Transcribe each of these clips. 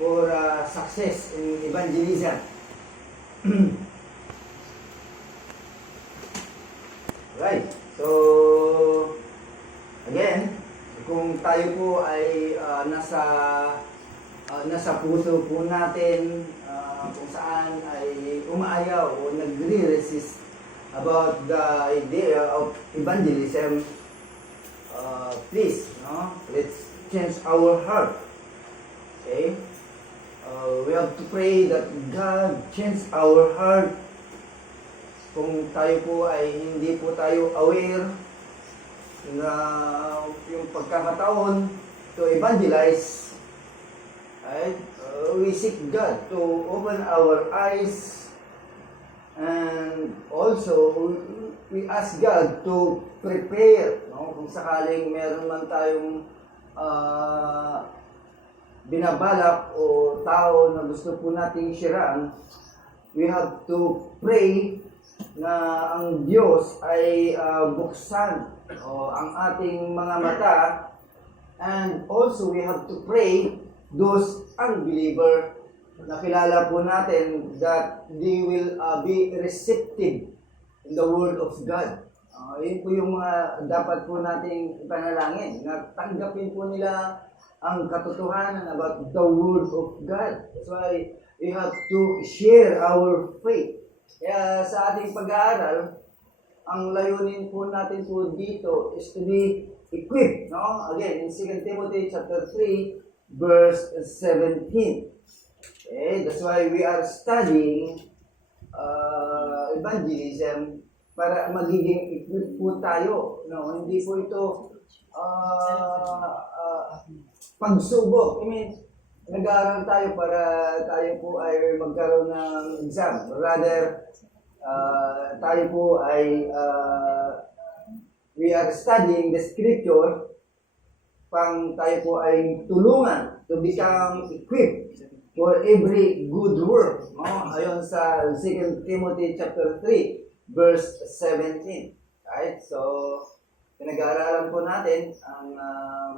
for success in evangelism. Right. So, again, kung tayo po ay nasa puso po natin, kung saan ay umaayaw o nagre-resist about the idea of evangelism, please, no? Let's change our heart. Okay? We have to pray that God change our heart. Kung tayo po ay hindi po tayo aware na yung pagkakataon to evangelize, right? We seek God to open our eyes, and also we ask God to prepare, no? Kung sakaling meron man tayong binabalak o tao na gusto po nating siraan, we have to pray na ang Diyos ay buksan ang ating mga mata, and also we have to pray those unbeliever na kilala po natin that they will be receptive in the Word of God. Yun po yung mga dapat po nating ipanalangin, na tanggapin po nila ang katotohanan about the Word of God. That's why we have to share our faith. Kaya sa ating pag-aaral, ang layunin po natin po dito is to be equipped, no? Again, in 2 Timothy chapter 3, verse 17. Okay, that's why we are studying evangelism, para magiging equipped po tayo, no? Hindi po ito pagsubok. I mean, nag-aaral tayo para tayo po ay magkaroon ng exam. Rather, tayo po ay we are studying the scripture pang tayo po ay tulungan to become equipped for every good work. No? Ayon sa 2 Timothy chapter 3, verse 17. Right? So, pinag-aaralan po natin ang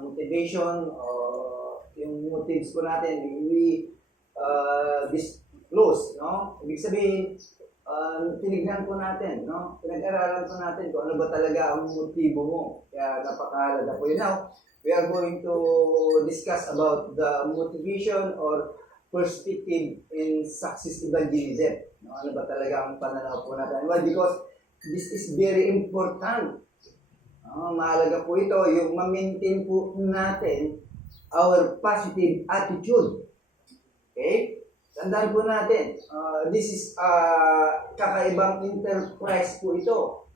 motivation o yung motives po natin, we disclose, no? Ibig sabihin, tinignan po natin, no? Pinag-aralan po natin kung ano ba talaga ang motibo mo. Kaya napakahalaga po yun. Now, we are going to discuss about the motivation or perspective in success evangelism. No? Ano ba talaga ang pananaw po natin? Why? Because this is very important. Mahalaga po ito, yung ma-maintain po natin our positive attitude. Okay? Tandaan po natin, this is kakaibang enterprise po ito,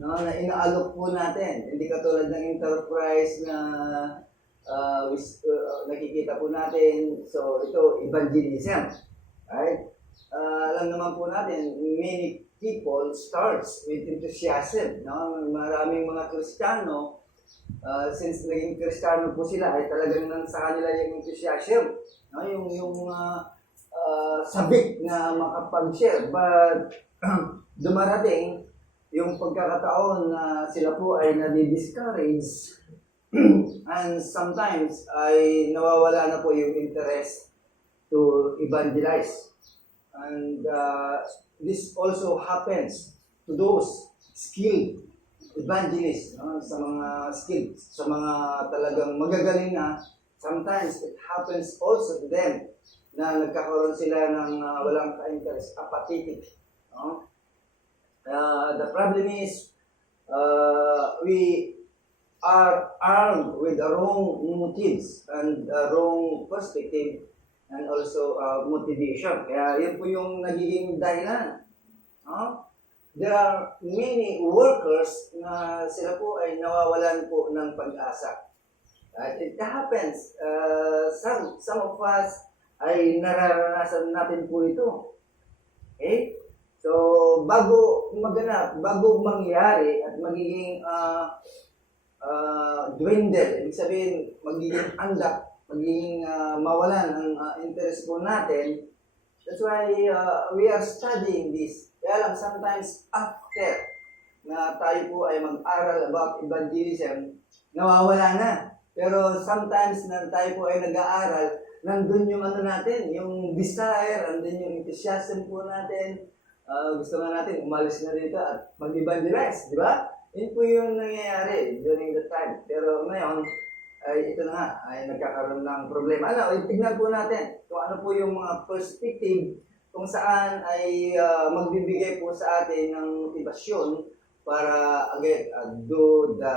no, na inaalok po natin. Hindi katulad ng enterprise na nakikita po natin. So, ito, evangelism. Right? Alam naman po natin, many people starts with enthusiasm. No? Maraming mga Kristiyano, since naging Kristiyano po sila, ay talagang sa kanila yung enthusiasm, no? yung sabik na makapag-share. But dumarating yung pagkakataon na sila po ay nadi-discourage, and sometimes ay nawawala na po yung interest to evangelize. And this also happens to those skilled evangelists, no? Sa mga skilled, sa mga talagang magagaling na, sometimes it happens also to them na nagkakaroon sila ng walang ka-interest, apathetic. No? The problem is, we are armed with the wrong motives and the wrong perspective and also motivation. Kaya yun po yung nagiging dahilan. No? There are many workers na sila po ay nawawalan po ng pag-asa. It happens. Some of us ay nararanasan natin po ito. Okay? So, bago maganap, bago mangyari at magiging dwindle, ibig sabihin, magiging andak, magiging mawalan ang interest po natin. That's why we are studying this. Kaya lang, sometimes after na tayo po ay mag-aral about evangelism, nawawala na. Pero sometimes na tayo po ay nag-aaral, nandun yung ano natin, yung desire, nandun yung enthusiasm po natin. Gusto nga natin umalis na dito at mag-evangelize, di ba? Yun po yung nangyayari during the time. Pero ngayon, ay ito na nga, ay nagkakaroon ng problema. Tignan po natin kung ano po yung mga perspective kung saan ay magbibigay po sa atin ng motivasyon para again do the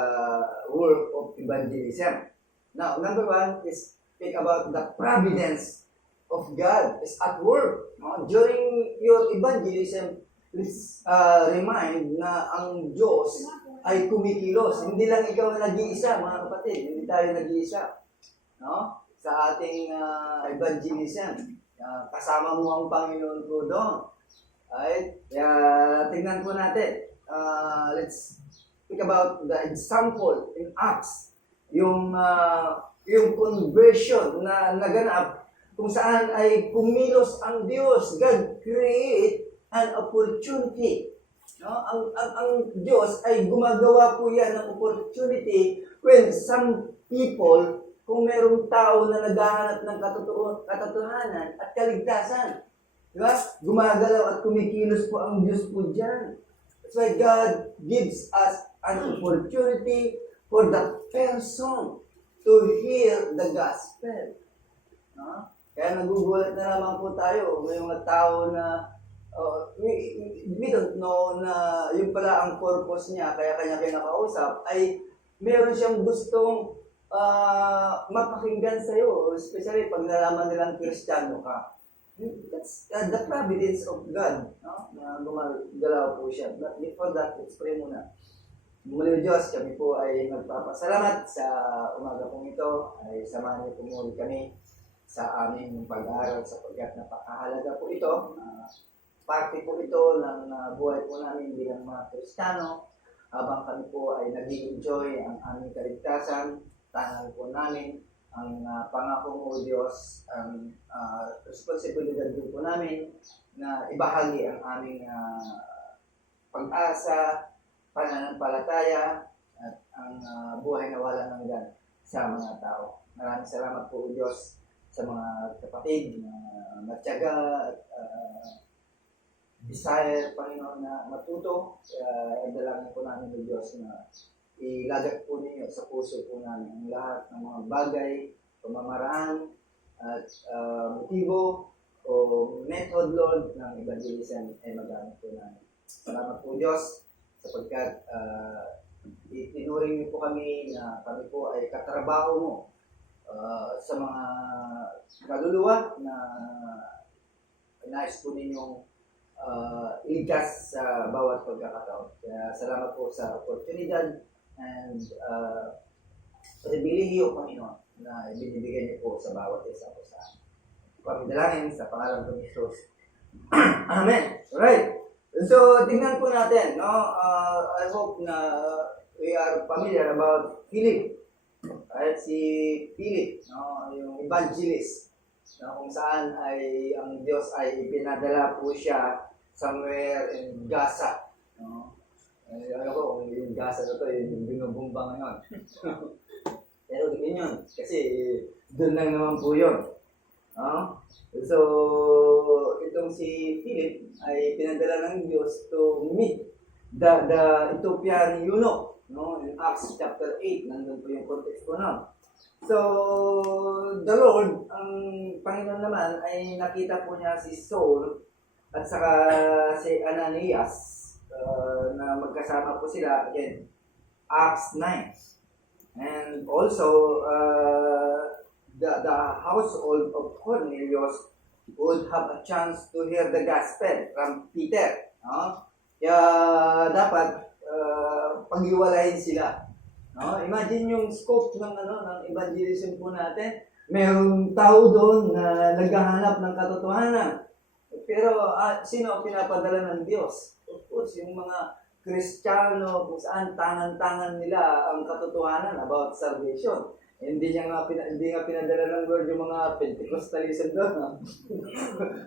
work of evangelism. Now, number one is think about the providence of God is at work. No? During your evangelism, please remind na ang Diyos ay kumikilos. Hindi lang ikaw na nag-iisa, mga kapatid. Hindi tayo nag-iisa. No? Sa ating evangelism. Kasama mo ang Panginoon po doon. Right? Tingnan po natin. Let's think about the example in Acts. Yung conversion na naganap kung saan ay kumilos ang Diyos. God create an opportunity. No? Ang Diyos ay gumagawa po yan ng opportunity when some people, kung merong tao na naghahanap ng katotohanan at kaligtasan. Diba? Gumagalaw at kumikilos po ang Diyos po dyan. That's why God gives us an opportunity for the person to hear the gospel. No? Kaya nagugulat na naman po tayo. May mga tao na we don't know na yun pala ang purpose niya, kaya kanya kinakausap, ay meron siyang gustong mapakinggan sa'yo, especially pag nalaman nilang Kristiyano ka. That's the providence of God, no? Na gumagalaw po siya. But before that, let's pray muna. Muli Diyos, kami po ay nagpapasalamat sa umaga pong ito, ay samahan niyo po muli kami sa aming pag-aaral sapagkat napakahalaga po ito. Parte po ito ng buhay po namin bilang mga Kristiyano. Habang kami po ay nag-enjoy ang aming kaligtasan, tanang po namin ang pangako mo, Diyos, ang responsibilidad din po namin na ibahagi ang aming pag-asa, pananampalataya, at ang buhay na walang hanggan sa mga tao. Maraming salamat po, Diyos, sa mga kapatid na matyaga at desire, Panginoon, na matuto. Dalangin po namin ng Diyos na ilagak po ninyo sa puso po namin ang lahat ng mga bagay, pamamaraan, at motibo o method, Lord, ng evangelism ay magamit po namin. Salamat po, Diyos, sapagkat itinuring niyo po kami na kami po ay katrabaho mo sa mga kaluluwa na nais po ninyong iligtas sa bawat pagkakataon. Kaya salamat po sa oportunidad and pribilehiyo, Panginoon, na ibinibigay niyo po sa bawat isa po sa amin. Kami dalangin sa pangalan ng Jesus. Amen. Alright. So, tingnan po natin, no? I hope na we are familiar about Philip. Right? Si Philip, no? Yung evangelist, na kung saan ay ang Diyos ay ipinadala po siya somewhere in Gaza. No? Alam ko kung yung Gaza na to, yung binubumba ngayon. Pero di yun, kasi doon lang naman po yun. No? So, itong si Philip ay pinadala ng Diyos to meet the Ethiopian eunuch. No? In Acts chapter 8, nandun po yung context ko na. So, the Lord, ang Panginoon naman, ay nakita po niya si Saul at saka si Ananias na magkasama po sila, again, Acts 9. And also, the household of Cornelius would have a chance to hear the gospel from Peter. No? Kaya dapat paghiwalayin sila. No? Imagine yung scope ng evangelism po natin. Mayroong tao doon na naghahanap ng katotohanan. Pero sino ang pinapadala ng Diyos? Of course, yung mga Kristiyano kung saan tangan-tangan nila ang katotohanan about salvation. Hindi nga pinadala ng Lord yung mga Pentecostalism doon.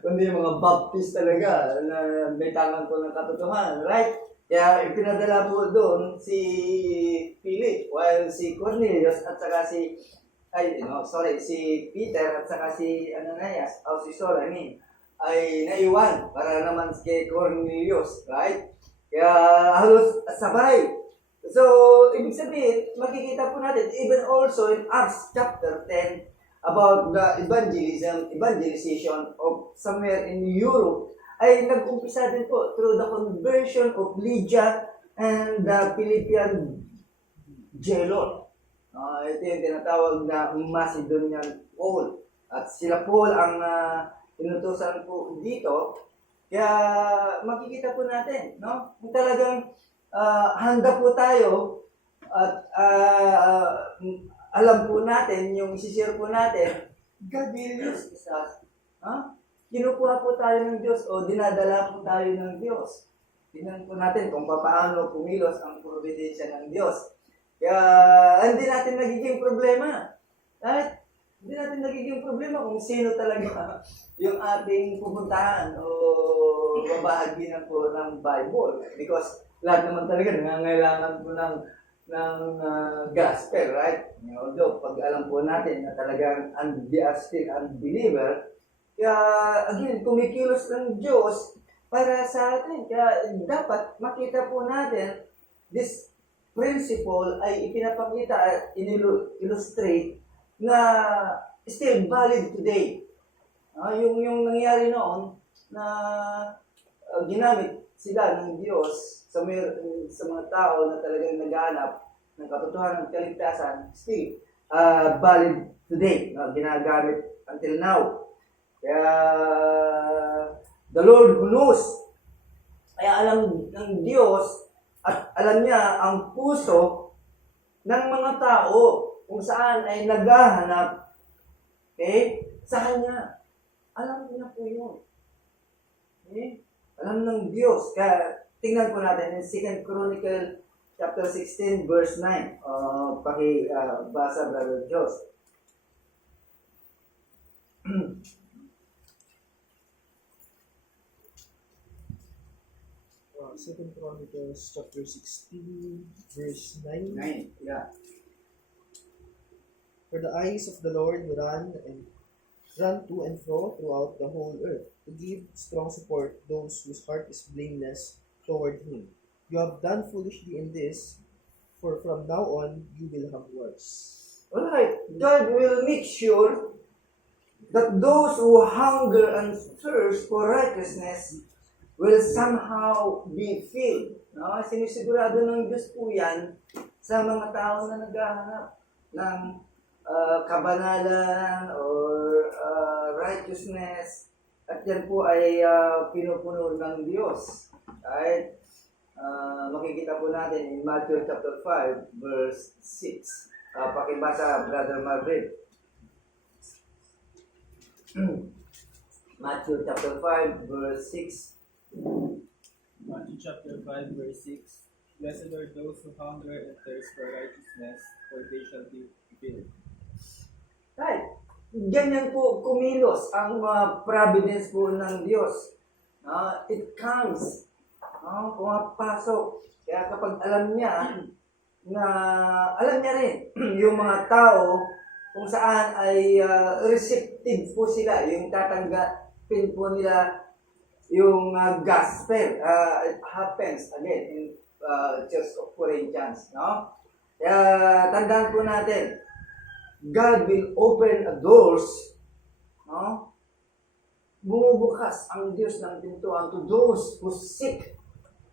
Kundi yung mga Baptist talaga na may tangan po ng katotohanan. Right? Kaya ipinadala po doon si Philip, while si Cornelius at saka si si Peter at saka si Ananias, o si Saul, ay naiwan para naman kay Cornelius, right? Kaya halos sabay. So, ibig sabihin, makikita po natin, even also in Acts chapter 10, about the evangelization of somewhere in Europe, ay nag-umpisa din po through the conversion of Lydia and the Philippian jailer. Ito yung tinatawag na Macedonian Paul. At sila Paul ang inutusan po dito. Kaya makikita po natin, no? Kung talagang handa po tayo at alam po natin, yung isishare po natin, God will use us. Kinukuha po tayo ng Diyos o dinadala po tayo ng Diyos. Tingnan po natin kung paano pumilos ang providensya ng Diyos. Kaya hindi natin nagiging problema. Right? Hindi natin nagiging problema kung sino talaga yung ating pupuntahan o babahagi na po ng Bible. Because lahat naman talaga nangangailangan po ng gospel, right? Although, pag alam po natin na talagang they are still unbeliever, kaya, again, kumikilos ng Diyos para sa atin. Kaya, dapat makita po natin, this principle ay ipinapakita at illustrate na still valid today. Yung nangyari noon na ginamit sila ng Diyos sa mga tao na talagang naghahanap ng katotohanan ng kaligtasan, still valid today, ginagamit until now. Kaya the Lord who knows, kaya alam ng Diyos at alam niya ang puso ng mga tao kung saan ay naghahanap sa Kanya. Alam niya po yun. Alam ng Diyos. Kaya tingnan po natin in 2 Chronicle chapter 16 verse 9. Pakibasa, Brother Diyos. Second Chronicles chapter 16 verse 9. 9, yeah. For the eyes of the Lord run to and fro throughout the whole earth, to give strong support those whose heart is blameless toward Him. You have done foolishly in this, for from now on you will have worse. Alright, God will make sure that those who hunger and thirst for righteousness will somehow be filled. Sinisigurado ng Diyos po yan sa mga tao na naghahanap ng kabanalan or righteousness, at yan po ay pinupuno ng Diyos. Right? Makikita po natin in Matthew chapter 5 verse 6. Pakibasa, Brother Marvin. Matthew chapter 5 verse 6. Matthew chapter 5 verse 6. Blessed are those who hunger and thirst for righteousness, for they shall be filled. Right. Ganyan po kumilos ang providence po ng Diyos. It comes. Pumapasok. Kaya kapag alam niya rin yung mga tao kung saan ay receptive po sila, yung tatanggapin po nila yung gospel. It happens again in Church of Corinthians. Kaya tandaan po natin, God will open doors. Bumubukas ang Diyos ng pintuan to those who seek,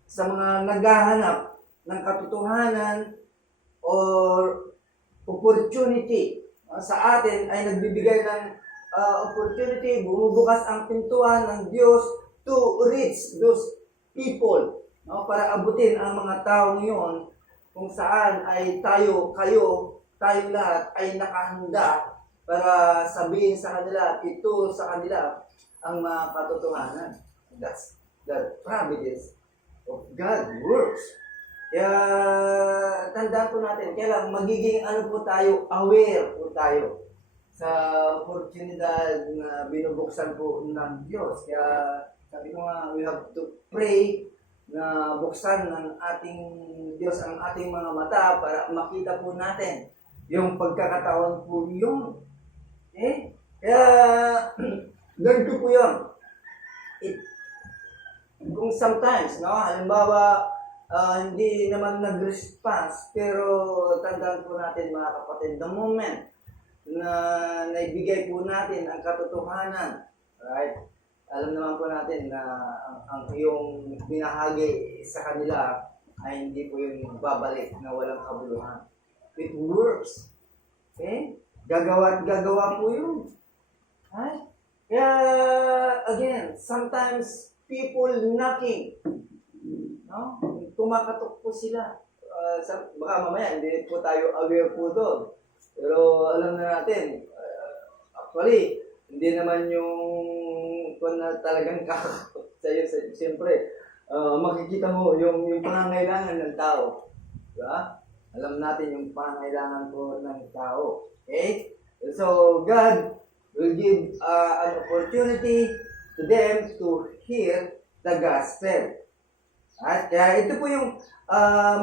sa mga naghahanap ng katotohanan or opportunity. Sa atin ay nagbibigay ng opportunity, bumubukas ang pintuan ng Diyos to reach those people, para abutin ang mga tao ngayon kung saan ay tayo lahat ay nakahanda para sabihin sa kanila, ito sa kanila ang mga katotohanan. That's the providence of God works. Kaya tandaan po natin, kailangan magiging aware po tayo sa oportunidad na binubuksan po ng Diyos. Kaya sabi ko nga, we have to pray na buksan ng ating Diyos ang ating mga mata para makita po natin yung pagkakataon po yun. Okay? Kaya, ganito po yun. It, kung sometimes, no, halimbawa, hindi naman nag-response, pero tandaan po natin mga kapatid, the moment na naibigay po natin ang katotohanan, right? Alam naman po natin na ang yung binahagi sa kanila ay hindi po yung babalik na walang kabuluhan. It works. Okay? Gagawa at gagawa po yun. Right? Kaya, again, sometimes people knocking, no? Kumakatok po sila. Baka mamaya, hindi po tayo aware po doon. Pero alam na natin, actually, hindi naman yung kung na talagang kakatok sa'yo. Siyempre, makikita mo yung pangangailangan ng tao. Diba? Alam natin yung pangangailangan po ng tao. Okay? So, God will give an opportunity to them to hear the gospel. At kaya ito po yung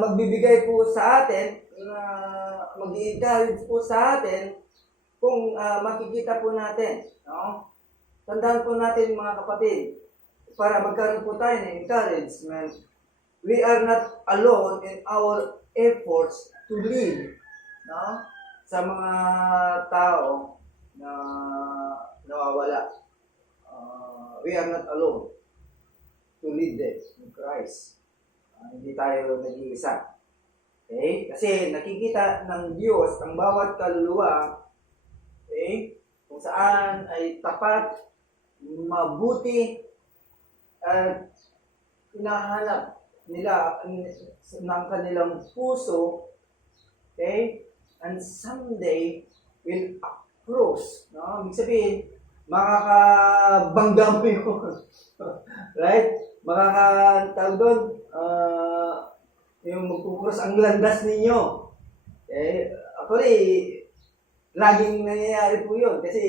magbibigay po sa atin, mag-i-encourage po sa atin kung makikita po natin. No? Tandaan po natin mga kapatid, para magkaroon po tayo ng encouragement, we are not alone in our efforts to lead, no? Sa mga tao na nawawala. We are not alone to lead them in Christ. Hindi tayo nag-iisa. Okay? Kasi nakikita ng Diyos ang bawat kaluluwa, okay, kung saan ay tapat, mabuti, at hinahanap nila ng kanilang puso, okay, and someday will approach, no? Ibig sabihin, makakabangga mo yun. Right? Makakatawag doon, yung magkukross ang landas ninyo. Okay? Actually, laging nangyayari po yun kasi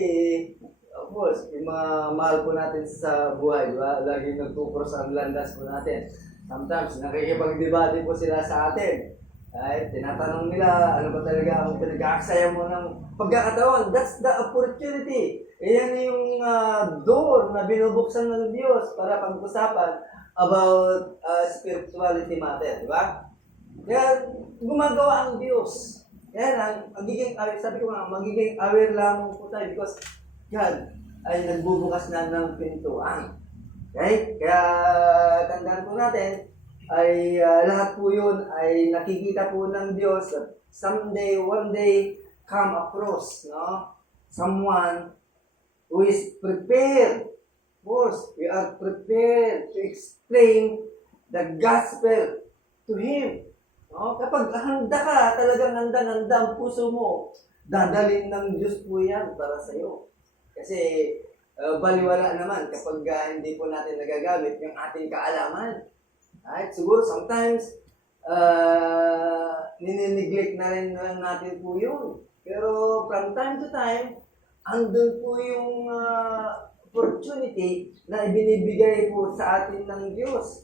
of course, yung mga mahal po natin sa buhay, di ba? Laging nagkukross ang landas po natin. Sometimes, nakikipag-debate po sila sa atin. Right? Tinatanong nila, ano ba talaga ang pinag-aaksaya mo ng pagkakataon? That's the opportunity. Yan yung door na binubuksan ng Diyos para pag-usapan about spirituality matter, di ba? Kaya gumagawa ang Diyos. Kaya magiging aware, sabi ko nga, magiging aware lamang po tayo because God ay nagbubukas na ng pintuan. Okay? Kaya tandaan po natin, ay lahat po yun ay nakikita po ng Diyos at someday, one day, come across, no? Someone who is prepared. Of course, we are prepared to explain the gospel to Him. No? Kapag handa ka, talagang handa ang puso mo, dadalhin ng Diyos po yan para sa iyo. Kasi baliwala naman kapag hindi po natin nagagamit yung ating kaalaman. Right? Siguro sometimes, ninineglect na rin natin po yun. Pero from time to time, andun po yung opportunity na ibinibigay po sa atin ng Diyos.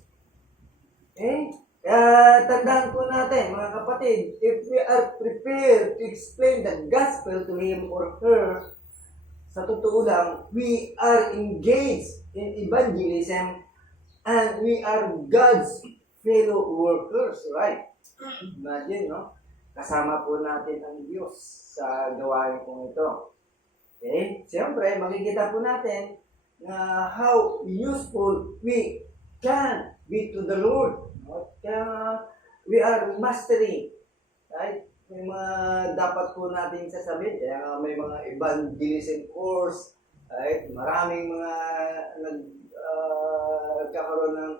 Okay? Kaya tandaan po natin, mga kapatid, if we are prepared to explain the gospel to him or her, sa totoo lang, we are engaged in evangelism and we are God's fellow workers, right? Imagine, no? Kasama po natin ang Diyos sa gawain pong ito. Okay? Siyempre, makikita po natin na how useful we can be to the Lord. Kaya we are mastering, right? May mga dapat po natin sasabihin. Kaya may mga evangelism course, right? Maraming mga nagkakaroon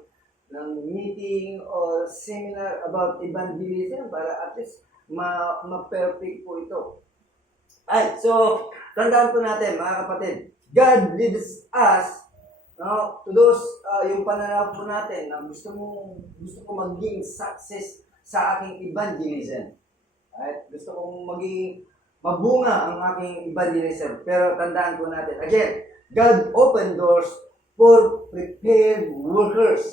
ng meeting or seminar about evangelism para at least ma-perfect po ito. Alright, so tandaan po natin mga kapatid, God leads us, no, to those, yung pananaw po natin na gusto ko maging success sa aking evangelism. Right? Gusto kong maging mabunga ang aking evangelism. Pero tandaan po natin, again, God opened doors for prepared workers.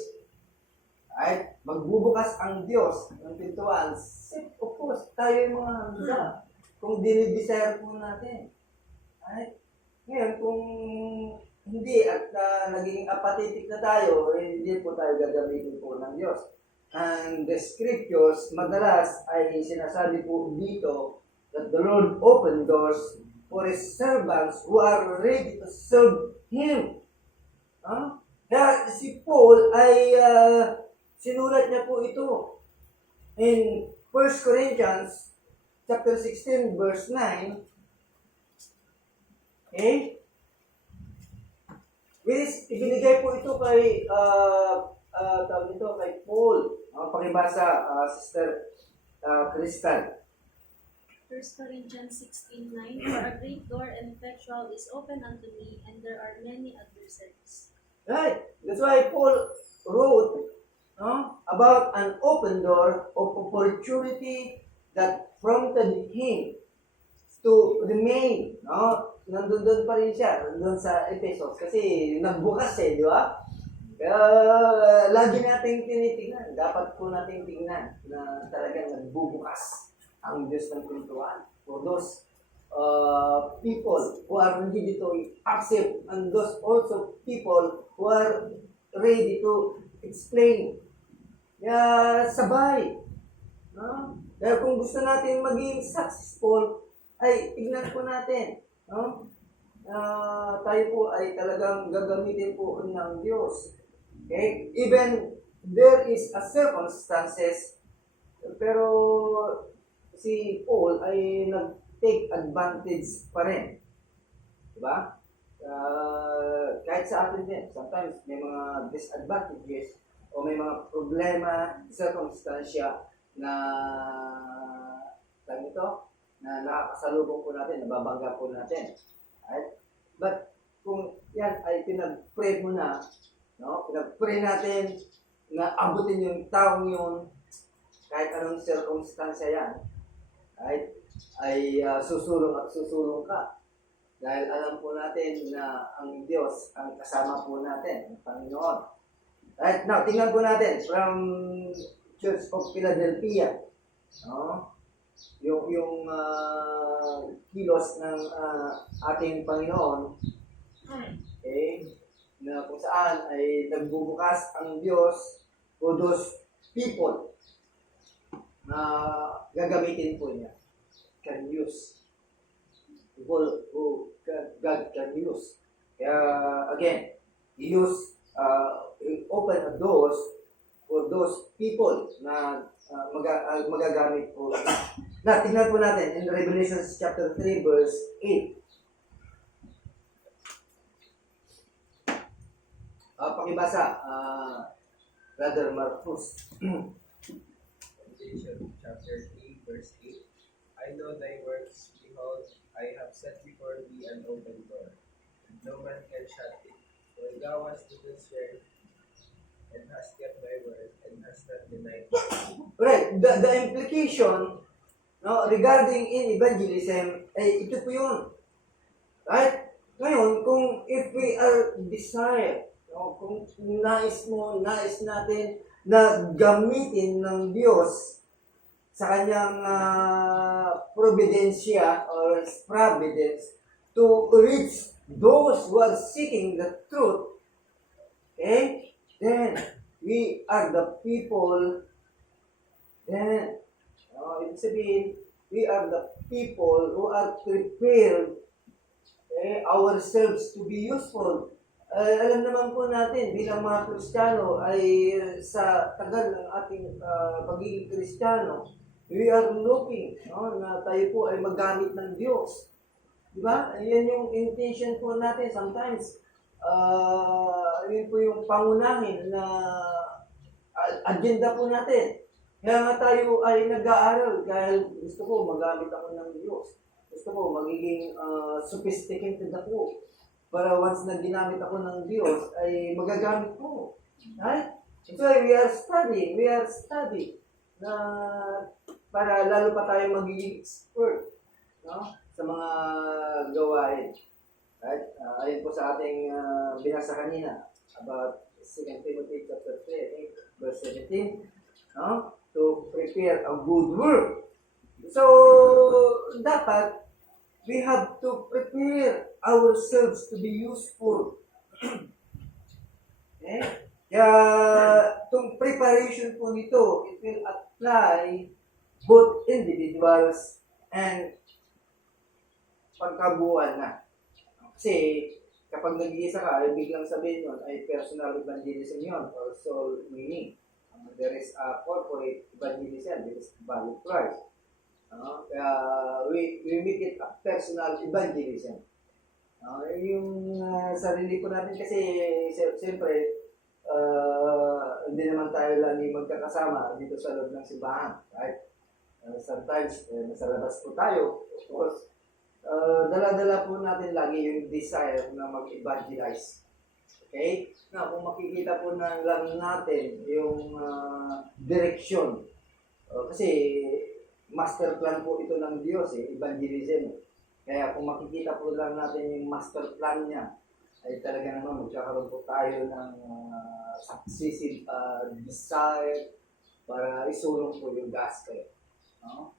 Right? Magbubukas ang Diyos ng pintuan. Of course, tayo yung mga handa. kung dinidesire po natin. Right? Ngayon, kung hindi at naging apathetic na tayo, hindi po tayo gagamitin po ng Diyos. And the scriptures, madalas ay sinasabi po dito that the Lord opened doors for His servants who are ready to serve Him. Kaya si Paul ay sinulat niya po ito in 1 Corinthians chapter 16 verse 9. Okay? Which ibinigay po ito kay tawag nito kay Paul. Pakibasa, Sister Crystal. 1 Corinthians 16:9 For a great door and effectual is open unto me, and there are many adversaries. Right. That's why Paul wrote about an open door of opportunity that prompted him to remain. Nandun pa rin siya, nandun sa Ephesus. Kasi nagbukas di ba? Kaya lagi nating tinitingnan. Dapat po nating tingnan na talagang nagbubukas ang Diyos ng pintuan. For those people who are ready to accept, and those also people who are ready to explain. Kaya sabay. Kaya kung gusto natin maging successful, ay tignan po natin. Tayo po ay talagang gagamitin po ng Diyos. Okay? Even there is a circumstances, pero si Paul ay nag-take advantage pa rin. Diba? Kahit sa atin din, sometimes may mga disadvantages o may mga problema, circumstansya na na nakakasalubong po natin, nababangga po natin. Right? But kung yan ay pinag-pray mo na, pinag-pray natin na abutin yung taong yun, kahit anong circumstansya yan, right? Ay susulong at susulong ka. Dahil alam po natin na ang Diyos ang kasama po natin, ang Panginoon. Right? Now, tingnan po natin from Church of Philadelphia. Yung kilos ng ating Panginoon, okay, na kung saan ay nagbubukas ang Diyos for those people na gagamitin po niya. Can use. People who God can use. Kaya, again, open the doors for those people na magagamit po. Na, tingnan po natin in Revelation chapter 3 verse 8. Pakibasa, Brother Marcus. Revelation chapter 3 verse 8. I know thy works, behold, I have set before thee an open door, and no man can shut it. For thou hast stood firm, and hast kept thy word, and hast not denied me. Right, the implication regarding in evangelism, ay ito po yun. Right? Ngayon, kung if we are desire, kung nais natin na gamitin ng Diyos sa kanyang providensya or providence to reach those who are seeking the truth, okay? Then, we are the people, then, ibig sabihin, we are the people who are prepared ourselves to be useful. Alam naman po natin, bilang mga Kristiyano, ay sa tagal ng ating pagiging Kristiyano, we are looking na tayo po ay magamit ng Diyos. Diba? Yan yung intention po natin. Sometimes, yun po yung pangunahin na agenda po natin. Kaya nga tayo ay nag-aaral dahil gusto ko magamit ako ng Diyos. Gusto ko magiging sophisticated ako. Para once na ginamit ako ng Diyos, ay magagamit ko. Right? So we are studying na para lalo pa tayo magiging expert sa mga gawain. Right? Ayun po sa ating binasa kanina about 2 Timothy chapter 3, verse 17. To prepare a good work. So, dapat, we have to prepare ourselves to be useful. Eh? Kaya, itong preparation po nito, it will apply both individuals and pagkabuuan na. Kasi, kapag nag-iisa ka, ay biglang sabihin yun, ay personal evangelism yun, or soul winning. There is a corporate evangelism, there is body of Christ. Kaya, we make it a personal evangelism. Yung sarili ko natin kasi, siyempre, hindi naman tayo lagi magkakasama dito sa loob ng simbahan. Right? Sometimes, nasa labas po tayo. Of course, dala-dala po natin lagi yung desire na mag-evangelize. Okay? Na kung makikita po na lang natin yung direksyon. Kasi master plan po ito ng Diyos, evangelism. Kaya kung makikita po lang natin yung master plan niya, ay talaga naman magkakaroon po tayo ng successive desire para isulong po yung gospel. No?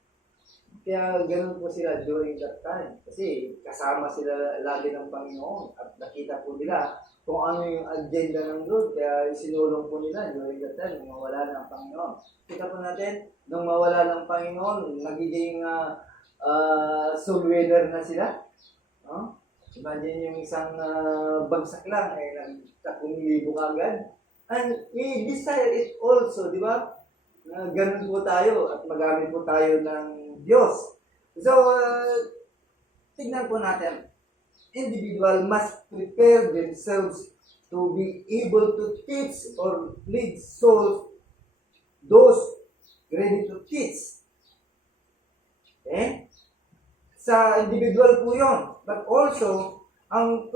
Kaya ganun po sila during that time. Kasi kasama sila lagi ng Panginoon at nakita po nila kung ano yung agenda ng Lord. Kaya isinulong po nila during that time nung mawala ng Panginoon. Kita po natin, nung mawala ng Panginoon, nagiging soul winner na sila. No? Imagine yung isang bagsak lang ay nag-3,000 kagad. And we desire it also, di ba? Ganun po tayo at magamit po tayo ng Diyos. So, tignan po natin. Individual must prepare themselves to be able to teach or lead souls, those ready to teach. Okay? Sa individual po yun. But also, ang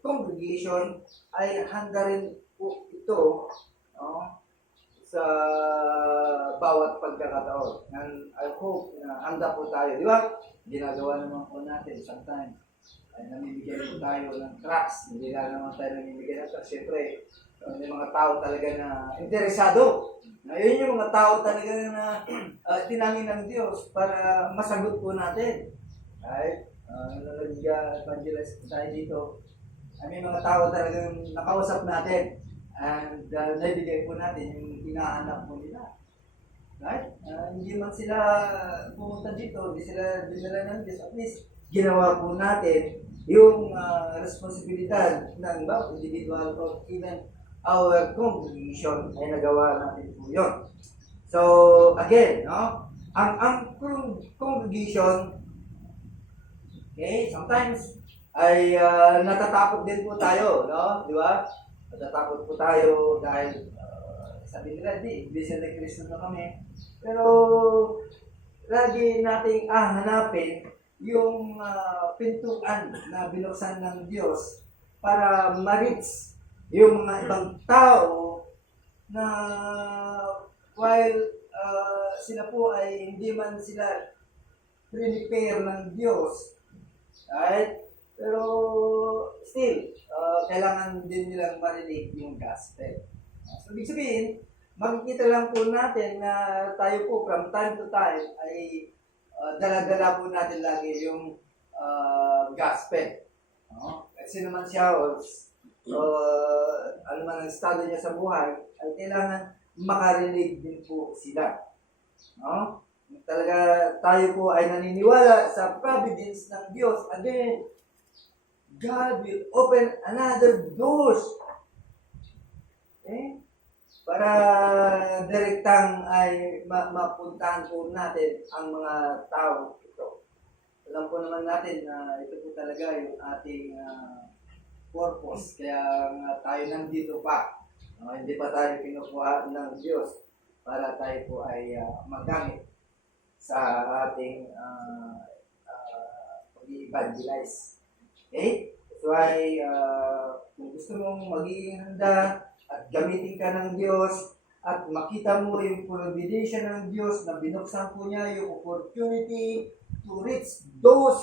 congregation ay handa rin po ito, no? Sa bawat pagkakataon. And I hope na handa po tayo. Di ba? Ginagawa naman po natin sometimes. Ay namimigyan po tayo ng tracts. Hindi na naman tayo namimigyan ng tracts. Siyempre, may mga tao talaga na interesado. Yun yung mga tao talaga na tinangin ng Diyos para masagot po natin. Right? Nag-evangelize tayo dito. May mga tao talagang nakausap natin. And nabigay po natin yung hinahanap po nila. Right? Hindi man sila pumunta dito, hindi sila dinala ng Diyos. At least, ginawa po natin yung responsibilidad ng bawat individual or even our congregation ay nagawa natin po yun. So, again, no? Ang congregation, okay, sometimes ay natatakot din po tayo, no? Di ba? Natatakot po tayo dahil sabi nila, di na Kristo na kami. Pero lagi nating hanapin yung pintuan na binuksan ng Diyos para ma-reach yung mga ibang tao na while sila po ay hindi man sila prepare ng Diyos, right? Pero still, kailangan din nilang marinig yung gospel. So, ibig sabihin, makikita lang po natin na tayo po from time to time ay dala-dala po natin lagi yung gospel. Kasi naman siya o ano man ang estado niya sa buhay, ay kailangan makarinig din po sila. No? Talaga tayo po ay naniniwala sa providence ng Diyos. Again, God will open another doors. Okay? Para direktang ay mapuntahan po natin ang mga tao ito. Alam po naman natin na ito po talaga yung ating purpose. Kaya tayo nandito pa. Hindi pa tayo kinukuha ng Diyos para tayo po ay magamit sa ating pag-evangelize. Okay? That's why, kung gusto mong magiging handa at gamitin ka ng Diyos at makita mo yung providence ng Diyos na binuksan po niya yung opportunity to reach those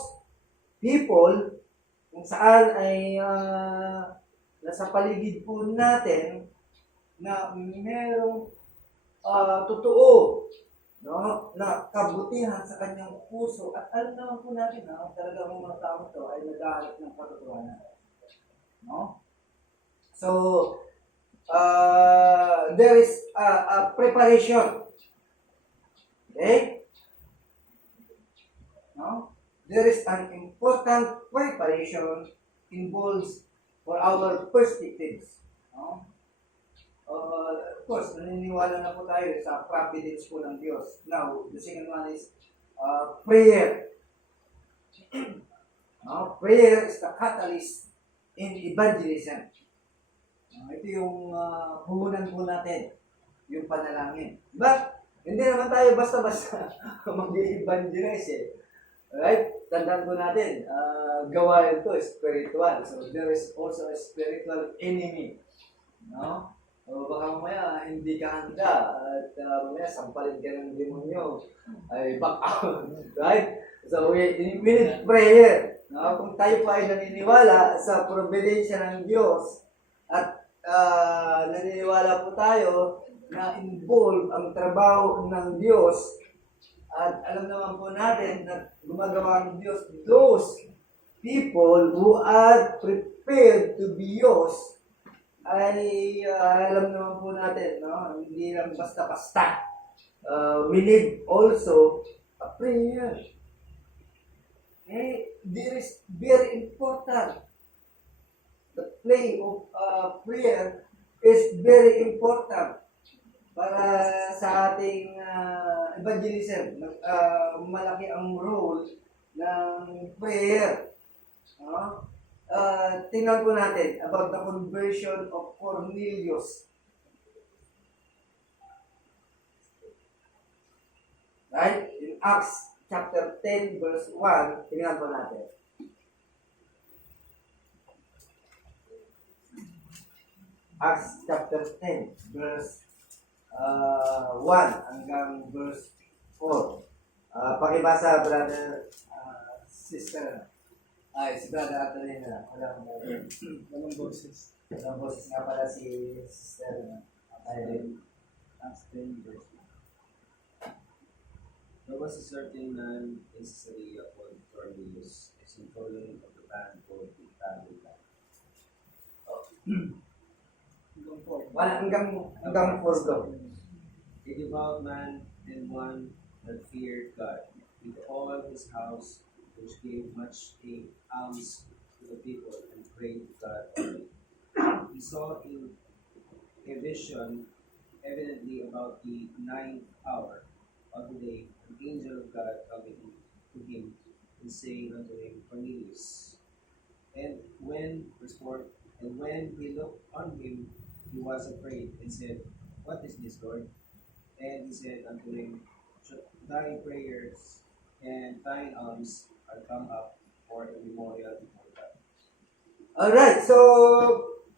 people kung saan ay nasa paligid po natin na merong totoo no, na kabutihan sa kanyang puso. At alam naman po natin na talagang mga tao to ay naghahanap ng katotohanan. No? So, there is a preparation. Okay? No? There is an important preparation involves for our perspectives. No? Of course, naniniwala na po tayo sa providence po ng Diyos. Now, the second one is prayer. No? Prayer is the catalyst in evangelism. Ito yung puhunan po natin, yung panalangin. But, hindi naman tayo basta-basta mag-evangelize eh. Right? Tandaan po natin, gawain ito, spiritual. So, there is also a spiritual enemy. No? O baka mamaya, hindi ka handa at mamaya, sampalin ka ng demonyo. Ay, back out. Right? So, we need prayer. No? Kung tayo pa ay naniniwala sa providensya ng Diyos at naniniwala po tayo na involve ang trabaho ng Diyos at alam naman po natin na gumagawa ng Diyos those people who are prepared to be used ay alam naman po natin, no? Hindi lang basta-basta. We need also a prayer. Okay? This is very important. The play of prayer is very important para sa ating evangelism. Malaki ang role ng prayer. No? Tingnan po natin about the conversion of Cornelius. Right? In Acts chapter 10 verse 1, tingnan po natin. Acts chapter 10 verse 1 hanggang verse 4. Pakibasa, brother, sister. Ay, si brother Anthony na. Walang boses. Walang boses nga pala si sister. Acts 10 verse 1. There was a certain man in Caesarea called Cornelius, a centurion of the band called the Tabitha. Wala, hanggang 4 daw. A devout man and one that feared God, with all his house, which gave much alms to the people and prayed to God only. He saw in a vision, evidently about the 9th hour of the day, an angel of God coming to him and saying unto him, Cornelius. And when he looked on him, he was afraid and said, What is this, Lord? And he said unto him, Thy prayers and thine alms are come up for a memorial before God. Alright, so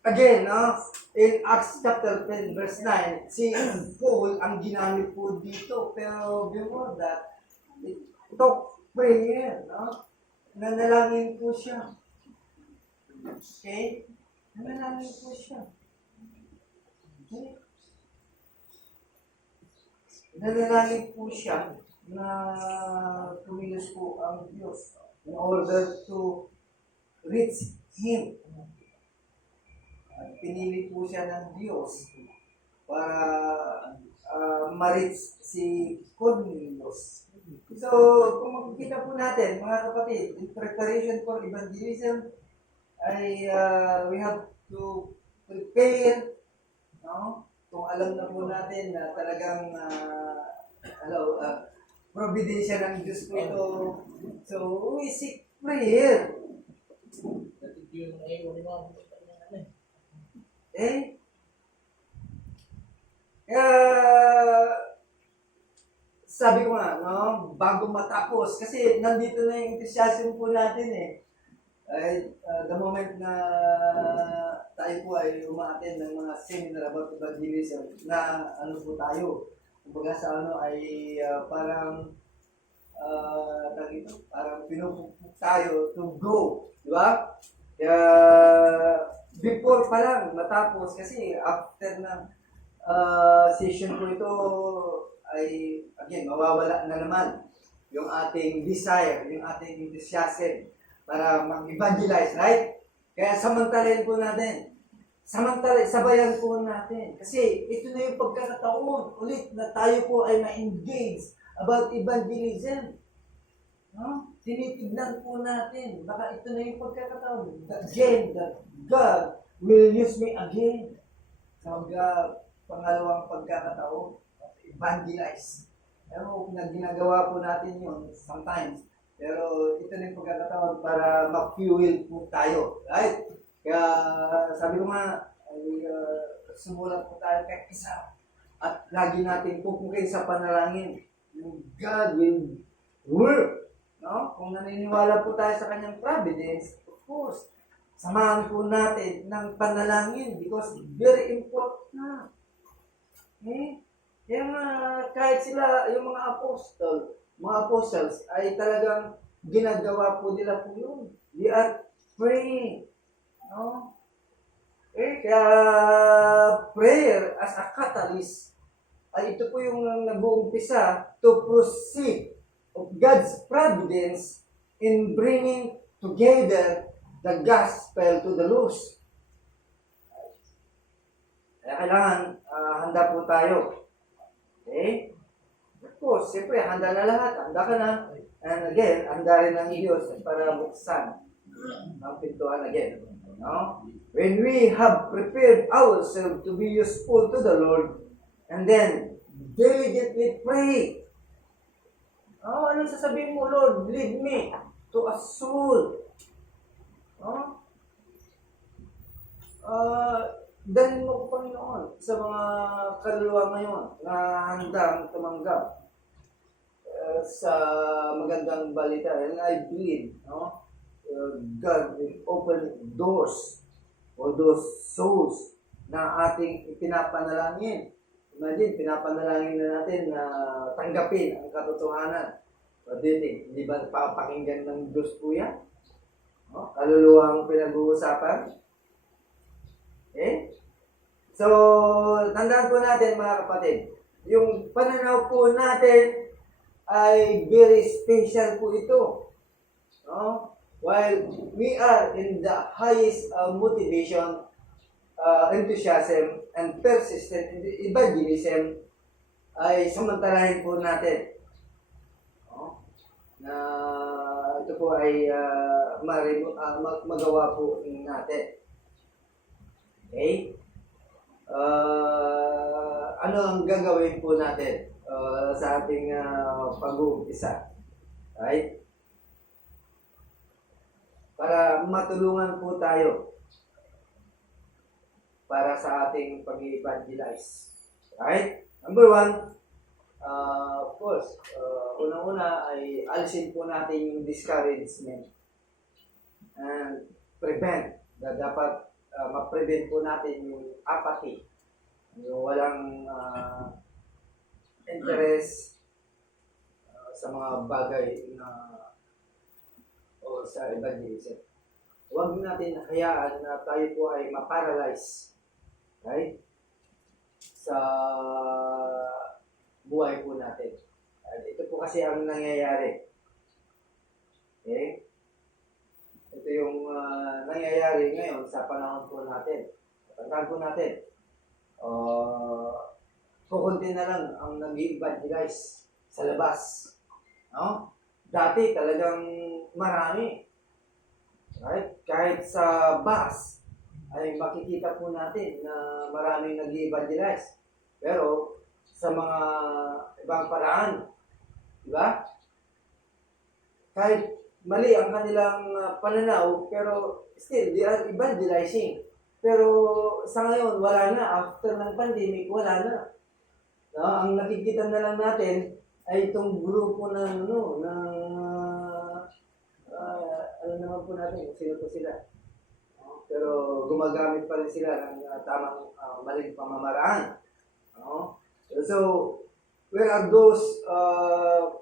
again, no, in Acts chapter 10 verse 9, si Paul ang ginamit po dito. Pero before that, ito prayer, no? Nanalangin po siya. Okay? Nanalangin po siya. Okay? Nanalangin po siya na kumilos po ang Diyos in order to reach Him. At pinili po siya ng Diyos para ma-reach si Cornelius. So, kung makikita po natin, mga kapatid, in preparation for evangelism, ay we have to prepare, no? Kung alam na po natin na talagang providensya ng Diyos po ito. So, we seek prayer. Eh? Sabi ko nga, no, bago matapos, kasi nandito na yung enthusiasm po natin eh. The moment na tayo po ay umaattend ng mga seminar about evangelism na ano po tayo, kumbaga sa ano ay parang pinupuk tayo to go, di ba? Kaya before pa lang matapos, kasi after ng session ko ito ay, again, mawawala na naman yung ating desire, yung ating enthusiasm para mag-evangelize, right? Kaya samantalin po natin. Sabayan po natin. Kasi ito na yung pagkakataon ulit na tayo po ay ma-engage about evangelism. No? Tinitignan po natin. Baka ito na yung pagkakataon. Again, that God will use me again. Sa pangalawang pagkakataon. Evangelize. Pero ginagawa po natin yun sometimes. Pero ito na yung pagkakataon para mag-fuel po tayo. Right? Kaya sabi ko nga, ay sumulat po tayo kay isa. At lagi natin pupukin sa panalangin. Yung God will work. No? Kung naniniwala po tayo sa kanyang providence, of course, samahan po natin ng panalangin because very important na. Okay? Kaya nga, kahit sila, yung mga apostles, ay talagang ginagawa po nila po yun. They are praying. No? Okay? Kaya prayer as a catalyst, ay ito po yung nag-uumpisa to proceed of God's providence in bringing together the gospel to the lost. Kaya kailangan handa po tayo. Okay? Of course, siyempre, handa na lahat. Handa ka na. And again, handa rin ang Diyos para buksan ang pintuan again. No? When we have prepared ourselves to be useful to the Lord, and then diligently pray. Oh, anong sasabihin mo, Lord? Lead me to a soul. Oh? Dalhin mo ko, Panginoon, sa mga kaluluwa ngayon na handang tumanggap sa magandang balita. And I believe, no? God will open doors for those souls na ating ipinapanalangin. Imagine, pinapanalangin na natin na tanggapin ang katotohanan. What do you think? Hindi ba papakinggan ng Diyos po yan? No? Kaluluwang pinag-uusapan? Okay? So, tandaan po natin mga kapatid, yung pananaw po natin ay very special po ito. No? While we are in the highest motivation, enthusiasm, and persistent evangelism, ay samantalahin po natin. No? Na ito po ay magawa po natin. Okay? Ano ang gagawin po natin sa ating pag-uumpisa? Right? Para matulungan po tayo para sa ating pag-evangelize. Right? Number one, of course, unang-una ay alisin po natin yung discouragement and prevent. Dapat ma-prevent po natin yung apathy, yung walang interest sa mga bagay na o sa evangelism. Huwag natin hayaan na tayo po ay ma-paralyze, right? Sa buhay po natin. Ito po kasi ang nangyayari. Okay? Ito yung nangyayari ngayon sa panahon po natin. Tandaan po natin. Kukunti na lang ang nag-evangelize sa labas. No? Dati talagang marami. Right? Kahit sa bus, ay makikita po natin na maraming nag-evangelize. Pero sa mga ibang paraan, di ba? Kahit mali ang kanilang pananaw, pero still, they are evangelizing. Pero sa ngayon, wala na. After ng pandemic, wala na. No? Ang nakikita na lang natin ay itong grupo ng ano naman po natin kung sino po sila. No? Pero gumagamit pa rin sila ng tamang maling pamamaraan. No? So, where are those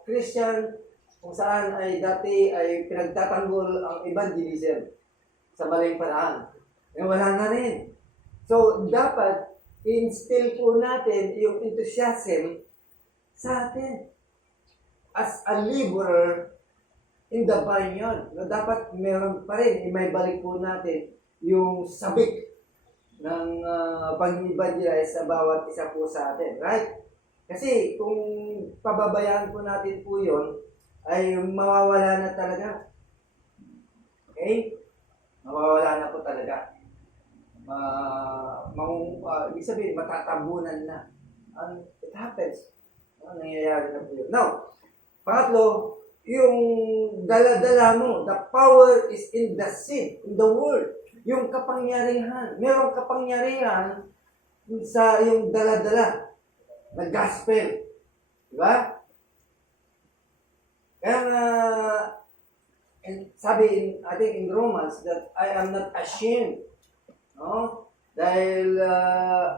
Christian kung saan ay dati ay pinagtatanggol ang evangelism sa maling paraan? Eh, wala na rin. So, dapat instill po natin yung enthusiasm sa atin. As a laborer in the vineyard, na dapat meron pa rin, may balik po natin yung sabik ng pag-evangelize sa bawat isa po sa atin, right? Kasi kung pababayaan po natin po yun, ay mawawala na talaga. Okay? Mawawala na po talaga. Ibig sabihin, matatabunan na. It happens. Nangyayari na po yun. Now, pangatlo, yung dala-dala mo, the power is in the seed, in the word. Yung kapangyarihan. Merong kapangyarihan sa yung dala-dala na gospel. Diba? Kaya nga, sabi I think in Romans that I am not ashamed. No? Dahil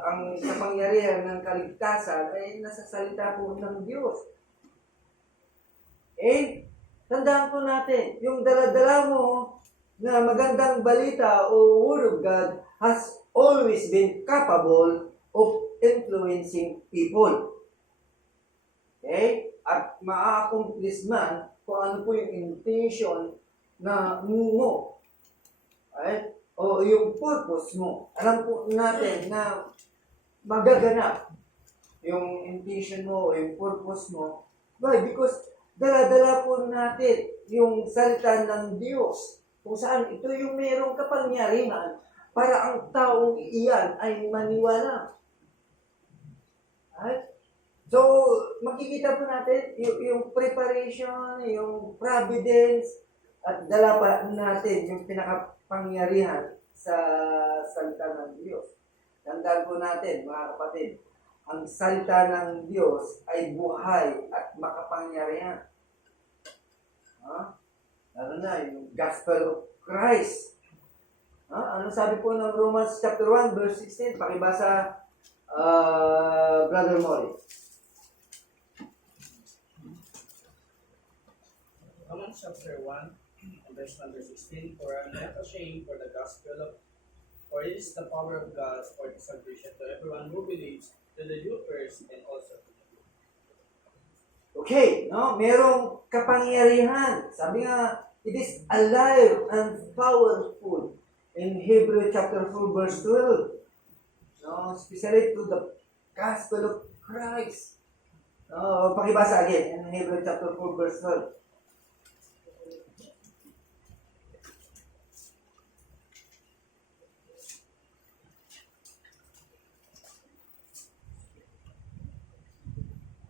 ang kapangyarihan ng kaligtasan ay nasa salita po ng Diyos. Tandaan po natin, yung dala-dala mo na magandang balita o Word of God has always been capable of influencing people. Okay? At ma-accomplish man kung ano po yung intention na mo. Right? O yung purpose mo. Alam po natin na magaganap yung intention mo o yung purpose mo. Why? Because dala-dala po natin yung salita ng Diyos. Kung saan ito yung mayroong kapangyarihan para ang taong iyan ay maniwala. Right? So, makikita po natin yung preparation, yung providence, at dala pa natin yung pinakapangyarihan sa salita ng Diyos. Tandaan po natin, mga kapatid, ang salita ng Diyos ay buhay at makapangyarihan. Lalo na yung Gospel of Christ. Ano sabi po ng Romans chapter 1, verse 16? Pakibasa, Brother Mori. Romans chapter 1, verse number 16, for I am not ashamed for the gospel for it is the power of God for the salvation to everyone who believes, to the Jew first and also to the Greek. Okay, no? Merong kapangyarihan. Sabi nga, it is alive and powerful in Hebrew chapter 4, verse 12. No? Especially to the gospel of Christ. No? Pakibasa again in Hebrew chapter 4, verse 12.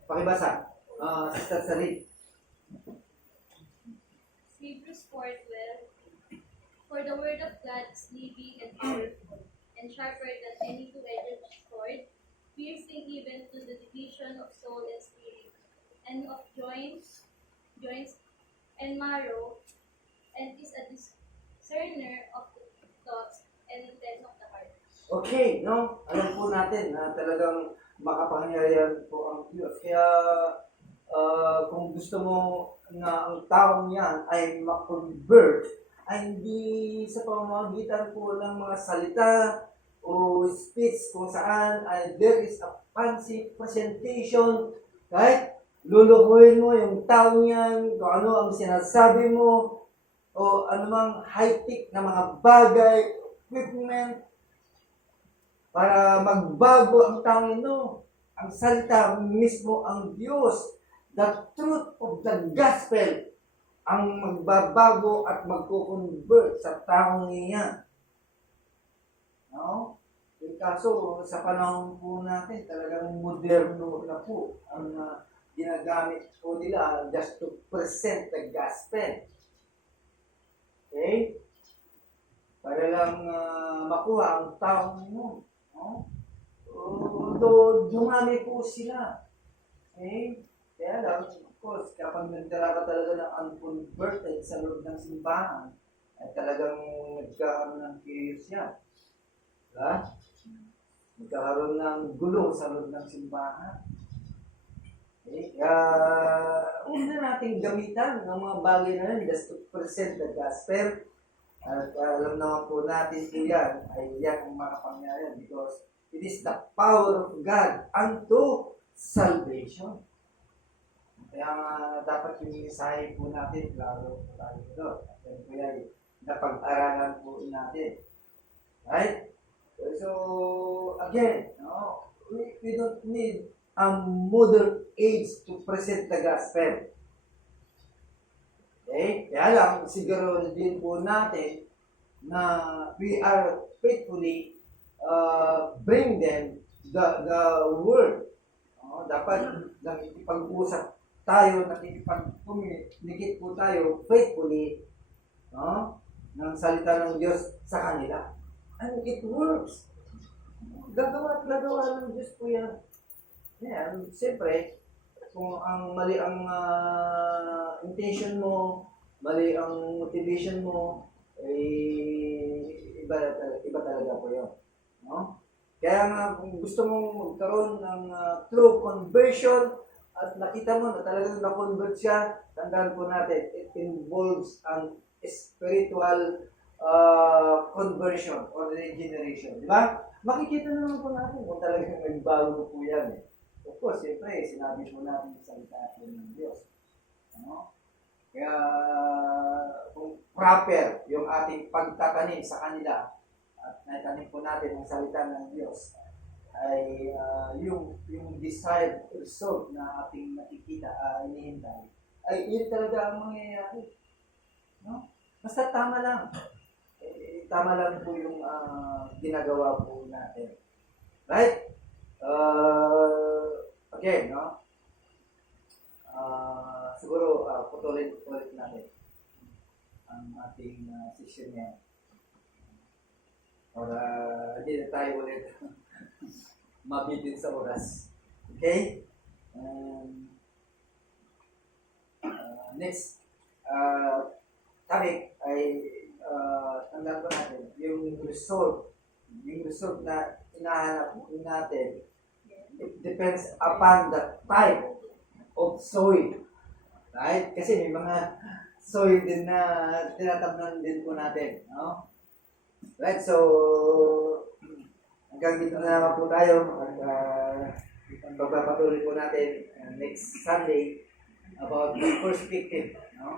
Pakibasa. Sister Sarit. Hebrews 4:12. For the word of God is living and powerful, and sharper than any two-edged sword, piercing even to the division of soul and spirit, and of joints and marrow, and is a discerner of the thoughts and intent of the heart. Okay, no? Alam po natin na talagang makapangyarihan po ang Diyos. Kaya kung gusto mo na ang taong yan ay ma-convert, ay hindi sa pamamagitan po ng mga salita o speech kung saan ay there is a fancy presentation, right? Luluhuin mo yung taong yan, kung ano ang sinasabi mo, o anumang high-tech na mga bagay, equipment, para magbago ang taong ino. Ang salita mismo ang Diyos. The truth of the gospel ang magbabago at magko-convert sa taong iyan. No? Yung kaso, sa panahon po natin, talagang moderno na po ang ginagamit po nila just to present the gospel. Okay? Para lang makuha ang taong mo. No? Although dumami po sila. Okay? Kaya lang, of course, kapag nagdala ka talaga ng unconverted sa loob ng simbahan, ay talagang nagkakaroon ng chaos yan. Diba? Nagkakaroon ng gulo sa loob ng simbahan. Okay? Kaya, huwag na natin gamitan ng mga bagay na yun just to present the gospel. At alam naman po natin po yan, ay yan ang makapangyarihan because it is the power of God unto salvation. Kaya nga dapat yung mensahe po natin, klaro po tayo doon. At yan po yan, napag-aralan po natin. Right? So, again, no, we don't need a modern age to present the gospel. Okay? Kaya lang, siguro din po natin na we are faithfully bring them the word. Dapat nakikipag-usap tayo, nakikipag-communicate po tayo faithfully ng salita ng Diyos sa kanila. And it works. Gagawa at gagawa ng Diyos po yan. Yan, siyempre, kung ang mali ang intention mo, mali ang motivation mo, iba talaga po yun. No? Kaya nga, kung gusto mong magkaroon ng true conversion at nakita mo na talagang na-convert siya, tandaan po natin, it involves an spiritual conversion or regeneration. Di ba? Makikita naman po natin kung talagang nagbago po yan. Of course, siyempre, sinabi po natin sa salita ng Diyos. Ano? Kaya, kung proper yung ating pagtatanim sa kanila at naitanim po natin ang salita ng Diyos, ay yung desired result na ating nakikita, inihintay, ay yun talaga ang mangyayari. No? Basta tama lang. Tama lang po yung ginagawa po natin. Right? Again, no? Siguro putulin ulit natin ang ating session niya. Para hindi na tayo ulit mabitin sa oras. Okay? Next topic ay tandaan po natin yung result na hinahanap natin. It depends upon the type of soil. Right? Kasi may mga soil din na tinatamnan din po natin. No? Right? So, hanggang dito na naman po tayo. At pagpapatuloy po natin next Sunday about the perspective. No?